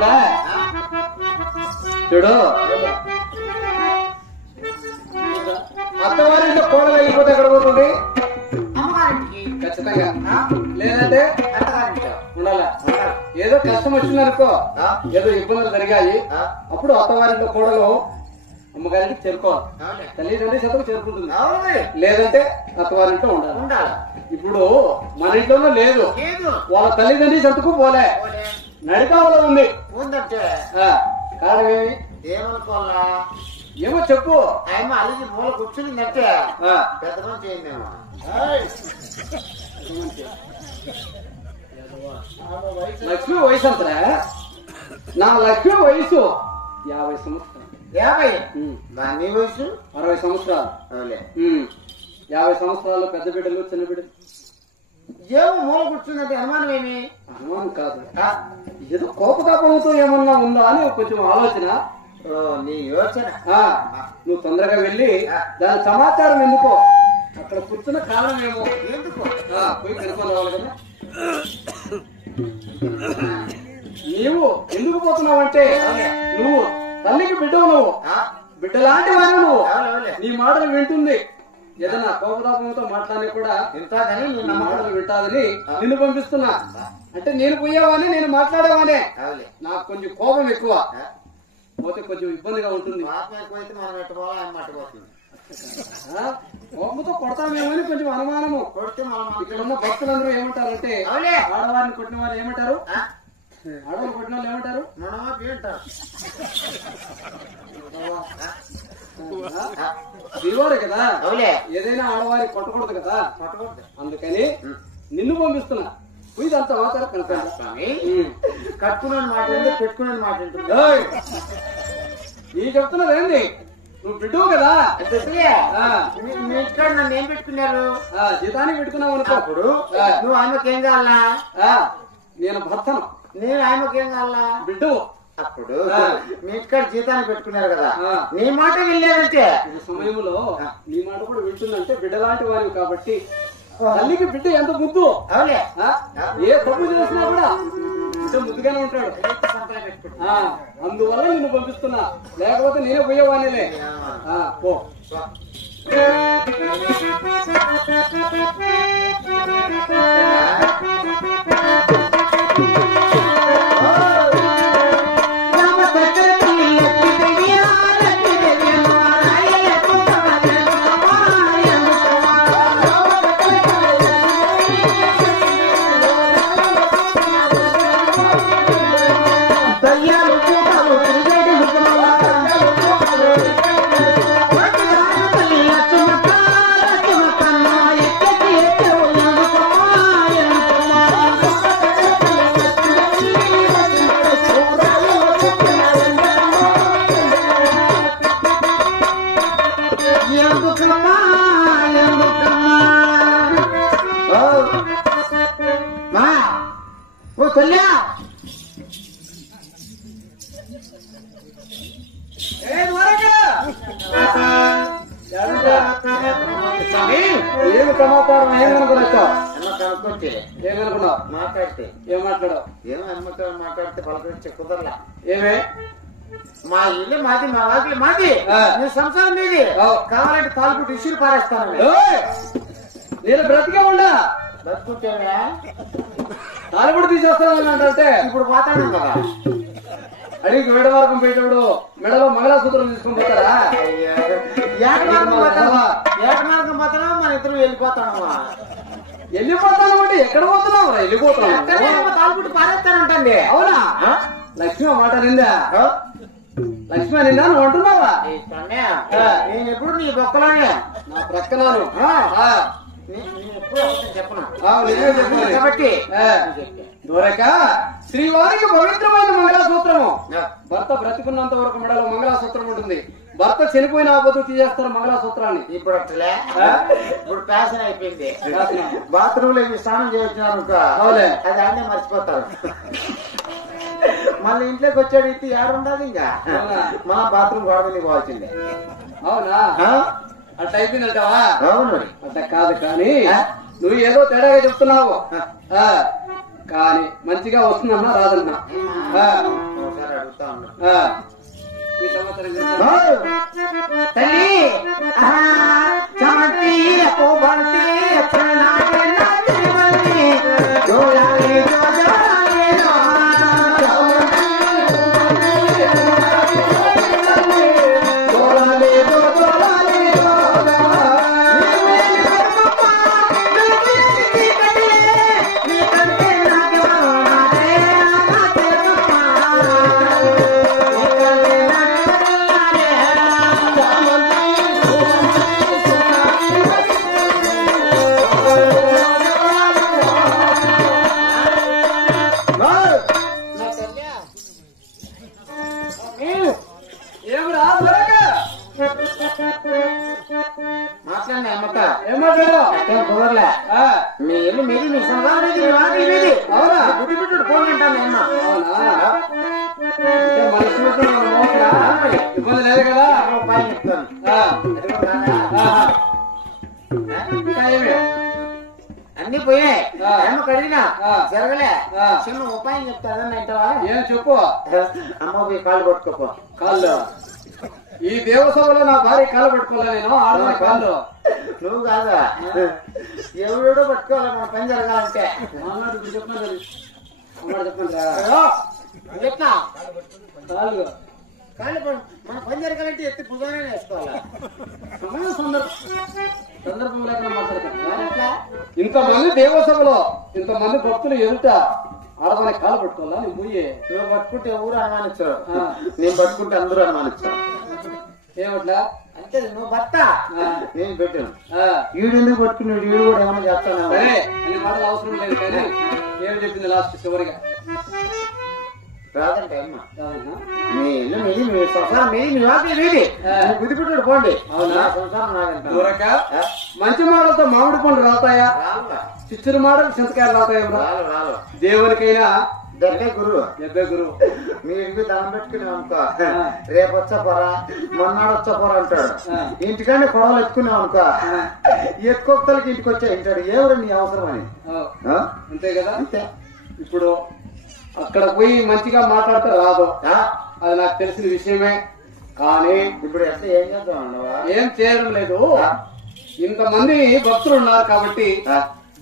ఏమరా చూడు, అత్తవారింట్లో కోడలు వెళ్ళిపోతే ఎక్కడ పోతుంది? ఖచ్చితంగా. లేదంటే ఉండాలా? ఏదో కష్టం వచ్చిందనుకో, ఏదో ఇబ్బందులు జరిగాయి, అప్పుడు అత్తవారింట్లో కోడలు అమ్మగారికి చేరుకోవాలి, తల్లిదండ్రి చెత్తకు చేరుకుంటుంది. లేదంటే అత్తవారింట్లో ఉండాలి. ఇప్పుడు మన ఇంట్లోనూ లేదు, వాళ్ళ తల్లిదండ్రి చెత్తకు పోలే, నడికావలో ఉంది. కారణం ఏమనుకోవాలా? ఏమో చెప్పు. ఆయమ్మ అలిగి మూల కూర్చుందంటే పెద్దగా చేయండి. లక్ష్మి వయసు అంతరా? నా లక్ష్మి వయసు 50 సంవత్సరాలు. 50? నీ వయసు 60 సంవత్సరాలు. 50 సంవత్సరాలు పెద్ద బిడ్డలు చిన్న బిడ్డలు. ఏమో మూల కూర్చుందంటే అనుమానం ఏమి? అనుమానం కాదు, ఏదో కోపతాపంతో ఏమన్నా ఉందా అని కొంచెం ఆలోచన. నీ యోచన. నువ్వు తొందరగా వెళ్ళి దాని సమాచారం ఎందుకో, అక్కడ కూర్చున్న కారణం ఏమో ఎందుకు పోయి కనుక్కొని రావాలి కదా. నీవు ఎందుకు పోతున్నావంటే, నువ్వు తల్లికి బిడ్డవు, నువ్వు బిడ్డ లాంటి వాడు, నువ్వు నీ మాటలు వింటుంది. ఏదైనా కోపతాపంతో మాట్లాడి కూడా నీ మాటలు వింటాదని నిన్ను పంపిస్తున్నా. అంటే నేను పోయేవానే, నేను మాట్లాడేవానే, నాకు కొంచెం కోపం ఎక్కువ, పోతే కొంచెం ఇబ్బందిగా ఉంటుంది. కోపంతో కొడతామేమని కొంచెం అనుమానము. ఇక్కడ ఉన్న భక్తులందరూ ఏమంటారంటే, ఆడవారిని కొట్టిన వారు ఏమంటారు, ఆడవారిని కొట్టిన వాళ్ళు ఏమంటారు? దివారే కదా, ఏదైనా ఆడవారి కొట్టకూడదు కదా, అందుకని నిన్ను పంపిస్తున్నా. ఇదంతా మాత్రం కనుక కట్టుకున్న మాట పెట్టుకున్న మాట నీ చెప్తున్నది ఏంది? నువ్వు బిడ్డవు కదా, మీ ఇంటికాడ నన్ను ఏం పెట్టుకున్నారు? జీతానికి పెట్టుకున్నావు అనుకో. అప్పుడు నువ్వు ఆయనకేం కావాలా? నేను భర్తను, నేను ఆయనకేం కావాలా? బిడ్డవు. అప్పుడు మీ ఇంటికాడ జీతాన్ని పెట్టుకున్నారు కదా, నీ మాట వెళ్ళారంటే ఈ సమయంలో నీ మాట కూడా వింటుందంటే బిడ్డ లాంటి వారివి కాబట్టి, తల్లికి బిడ్డ ఎంత ముద్దు. ఏ తప్పు చేసినా కూడా బిడ్డ ముద్దుగానే ఉంటాడు. అందువల్ల నిన్ను పంపిస్తున్నా, లేకపోతే నేనే పోయేవాణిలే. పో. ఏమి సమాచారం? ఏమనుకున్నావు? మాట్లాడితే ఏం మాట్లాడావు? మాట్లాడితే పలకరించి కుదరలా. ఏమే? మా ఇల్లు మాది, మా వాకిలి మాది, నీ సంసారం మీది. కావాలంటే తాలుపుట్టు ఇసురు పారేస్తాను. నేను బ్రతికే ఉండా, బ్రతుకుంటేనే తాలుపుడు తీసేస్తాను అంటే ఇప్పుడు పోతాను కదా. అడిగి వేడ వరకు పోయేటప్పుడు మెడలో మంగళసూత్రం తీసుకొని పోతారా? ఏకమార్గం పోతాను, మన ఇద్దరు వెళ్ళిపోతాను. వెళ్ళిపోతాను అంటే ఎక్కడ పోతున్నావు? వెళ్ళిపోతాను, తాలుపుట్టు పారేస్తానంటండి. అవునా? లక్ష్మి మాట నిందా? లక్ష్మి నిందా నువ్వు అంటున్నావా? నేను ఎప్పుడు నీ బొక్కలోనే, నా ప్రక్కనాను చెప్పను కాబట్టి దూరక శ్రీవారికి పవిత్రమైన మంగళసూత్రము. భర్త బ్రతికున్నంత వరకు మెడలో మంగళసూత్రం ఉంటుంది, భర్త చనిపోయిన ఆపత్తు తీసేస్తారు మంగళసూత్రాన్ని. ఇప్పుడు అట్లే, ఇప్పుడు ఫ్యాషన్ అయిపోయింది. బాత్రూమ్ లో స్నానం చేయించినారు, అది అన్నీ మర్చిపోతారు. మళ్ళీ ఇంట్లోకి వచ్చాడు ఇట్టి ఏడుండదు, ఇంకా మన బాత్రూమ్ గోడ మీద పోవాల్సిందే. అవునా? అట్లా అయిపోయిందంటావా? అవును. అట్లా కాదు, కానీ నువ్వు ఏదో తేడాగా చెప్తున్నావు. కానీ మంచిగా వస్తుందన్నా రాదన్నా ఒకసారి అడుగుతా ఉన్నా మీ సంవత్సరం తల్లి చమతి పోబంతి ప్రణాళి నాటివని జోయాలి జోయాలి జోలాలి జోలాలి మాట్లాడినా అమ్మక ఏమంటారు కుదరలే మీ ఇల్లు మీది మీ సంసారం మీది మీ వాకిలి మీది అవునా గుడి బిడ్డు ఫోన్ అంటాను నేను మనసు ఇబ్బంది లేదు కదా రూపాయలు చెప్తాను ఇంకా ఏమి అన్ని పోయాయి కడిగినా జరగలే చిన్న ఉపాయం చెప్తాదని అంటావా ఏం చెప్పు అమ్మ పోయి కాళ్ళు పట్టుకోపో కాళ్ళు ఈ దేవసభలో నా భార్య కాళ్ళు పట్టుకోలే నేను ఆడవాళ్ళ కాళ్ళు నువ్వు కాదా ఎవడో పట్టుకోవాలి మన పని జరగాలంటే చెప్తా కాళ్ళు కాళ్ళు మన పని జరగాలంటే ఎత్తి పుగానే వేసుకోవాలా సందర్భం లేకుండా మాట్లాడతాను ఇంతమంది దేవసభలో ఇంతమంది భక్తులు ఎదుట ఆడవాళ్ళ కాళ్ళు పట్టుకోవాలా నువ్వు పోయే నువ్వు పట్టుకుంటే ఎవరు అనుమానించరు నేను పట్టుకుంటే అందరూ అనుమానించారు ఏమట్లా అంటే నువ్వు భర్త నేను పెట్టాను వీడు ఎందుకు పట్టుకున్నాడు వీడు కూడా ఏమైనా చేస్తాను సరే అన్ని మాటలు అవసరం లేదు కానీ ఏం చెప్పింది లాస్ట్ చివరిగా రాదంటే అమ్మ మీ ఇల్లు మీది మీ సంసారం మీది మీ వాకి మీది గుదిపెట్టాడు పోండి అవునా సంసారం దూరక మంచి మాటలతో మామిడి పండు రాతాయా చిచ్చురు మాటలు చింతకాయలు రాతాయా రాలు దేవునికైనా దెబ్బే గురువు గురువు మీ ఇంటికి దండం పెట్టుకున్నాం అనుకో రేపు వచ్చా పోరా మొన్నాడు వచ్చా పోరా అంటాడు ఇంటికానే కొడవలు ఎత్తుకున్నాం అనుకో ఎత్తుకొక్కలకి ఇంటికి వచ్చా ఇంటాడు ఎవరు నీ అవసరం అని అంతే కదా అంతే ఇప్పుడు అక్కడ పోయి మంచిగా మాట్లాడితే రాదు అది నాకు తెలిసిన విషయమే కానీ ఇప్పుడు ఎంత ఏం చేద్దాం ఏం చేయడం లేదు ఇంతమంది భక్తులు ఉన్నారు కాబట్టి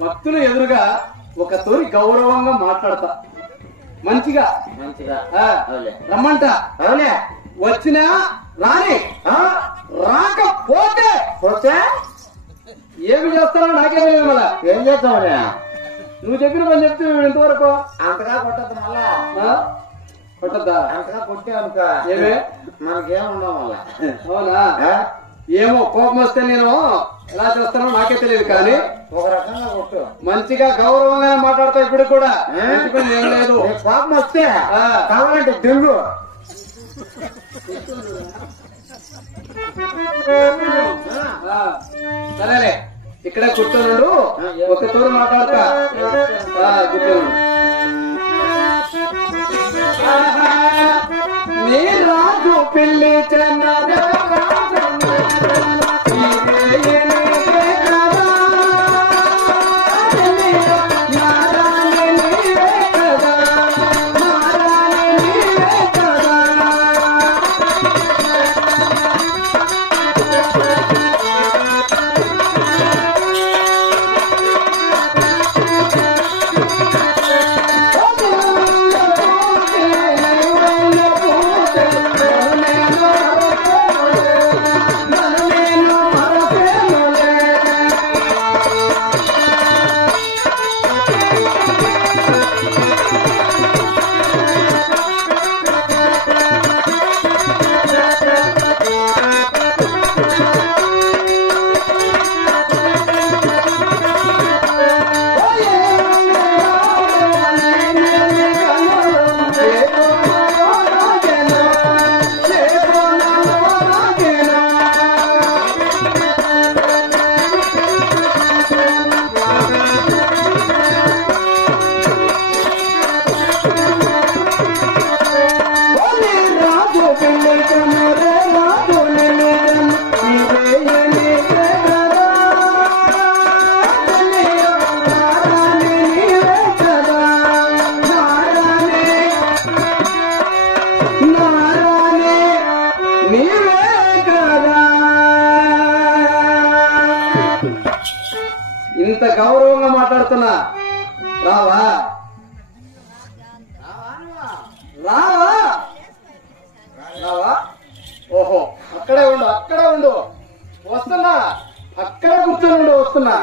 భక్తులు ఎదురుగా ఒక తోరి గౌరవంగా మాట్లాడతా మంచిగా రమ్మంట అవునే వచ్చినా రాని రాకపోతే పోతే ఏమి చేస్తానో నాకే తెలియదు మళ్ళా ఏం చేద్దామని నువ్వు చెప్పిన పని చెప్తే ఇంతవరకు అంతగా కొట్టద్దు మళ్ళా కొట్టద్దా అంతగా కొట్టే అనుక ఏమే మనకేముండవు మళ్ళా అవునా ఏమో కోపం వస్తే నేను ఎలా చేస్తానో నాకే తెలియదు కానీ ఒక రకంగా కొట్టు మంచిగా గౌరవంగా మాట్లాడతా ఇప్పుడు కూడా ఏం లేదు కోపం వస్తే కావాలంటే దెంగు సరేలే ఇక్కడే కూర్చోనుండు ఒక తూరు మాట్లాడతా కూర్చోను నీ రాజు పిల్లి చెన్నదా ఇంత గౌరవంగా మాట్లాడుతున్నా రావా రావా రావా ఓహో అక్కడే ఉండు వస్తున్నా అక్కడే కూర్చొని ఉండు వస్తున్నా